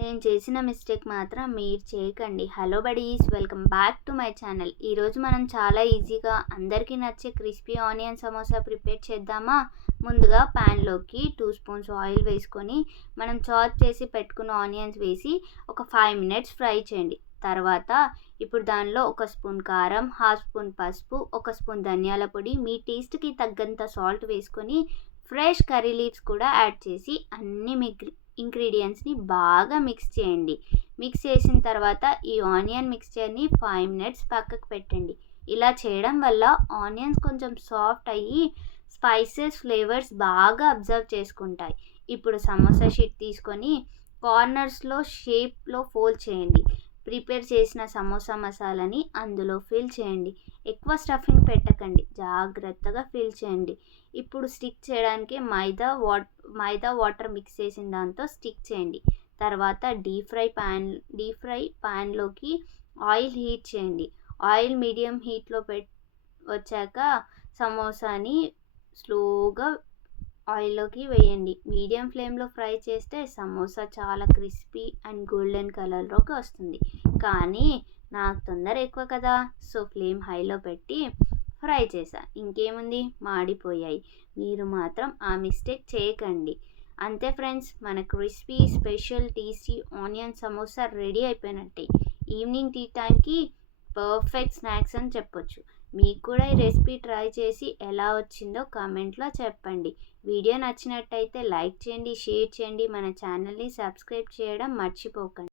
నేను చేసిన మిస్టేక్ మాత్రం మీరు చేయకండి. Hello buddies, welcome back to my channel. ఈరోజు మనం చాలా ఈజీగా అందరికీ నచ్చే క్రిస్పీ ఆనియన్ సమోసా ప్రిపేర్ చేద్దామా? ముందుగా ప్యాన్లోకి 2 స్పూన్స్ ఆయిల్ వేసుకొని మనం చాప్ చేసి పెట్టుకున్న ఆనియన్స్ వేసి ఒక 5 మినిట్స్ ఫ్రై చేయండి. తర్వాత ఇప్పుడు దానిలో 1 స్పూన్ కారం, హాఫ్ స్పూన్ పసుపు, 1 స్పూన్ ధనియాల పొడి, మీ టేస్ట్కి తగ్గంత సాల్ట్ వేసుకొని ఫ్రెష్ కర్రీ లీవ్స్ కూడా యాడ్ చేసి అన్ని ఇంగ్రీడియంట్స్ని బాగా మిక్స్ చేయండి. మిక్స్ చేసిన తర్వాత ఈ ఆనియన్ మిక్స్చర్ని 5 మినిట్స్ పక్కకు పెట్టండి. ఇలా చేయడం వల్ల ఆనియన్స్ కొంచెం సాఫ్ట్ అయ్యి స్పైసెస్ ఫ్లేవర్స్ బాగా అబ్జర్వ్ చేసుకుంటాయి. ఇప్పుడు సమోసా షీట్ తీసుకొని కార్నర్స్లో షేప్లో ఫోల్డ్ చేయండి. ప్రిపేర్ చేసిన సమోసా మసాలాని అందులో ఫిల్ చేయండి. ఎక్కువ స్టఫింగ్ పెట్టకండి, జాగ్రత్తగా ఫిల్ చేయండి. ఇప్పుడు స్టిక్ చేయడానికి మైదా వాటర్ మిక్స్ చేసిన దాంతో స్టిక్ చేయండి. తర్వాత డీప్ ఫ్రై ప్యాన్లోకి ఆయిల్ హీట్ చేయండి. ఆయిల్ మీడియం హీట్లో వచ్చాక సమోసాని స్లోగా ఆయిల్లోకి వేయండి. మీడియం ఫ్లేమ్లో ఫ్రై చేస్తే సమోసా చాలా క్రిస్పీ అండ్ గోల్డెన్ కలర్లోకి వస్తుంది. కానీ నాకు తొందర ఎక్కువ కదా, సో ఫ్లేమ్ హైలో పెట్టి ఫ్రై చేశా. ఇంకేముంది, మాడిపోయాయి. మీరు మాత్రం ఆ మిస్టేక్ చేయకండి. అంతే ఫ్రెండ్స్, మన crispy special tasty onion samosa ready అయిపోయినట్టే. ఈవినింగ్ టీ టైంకి పర్ఫెక్ట్ స్నాక్స్ అని చెప్పొచ్చు. మీకు కూడా ఈ రెసిపీ ట్రై చేసి ఎలా వచ్చిందో కామెంట్లో చెప్పండి. వీడియో నచ్చినట్టయితే లైక్ చేయండి, షేర్ చేయండి, మన ఛానల్ని సబ్స్క్రైబ్ చేయడం మర్చిపోకండి.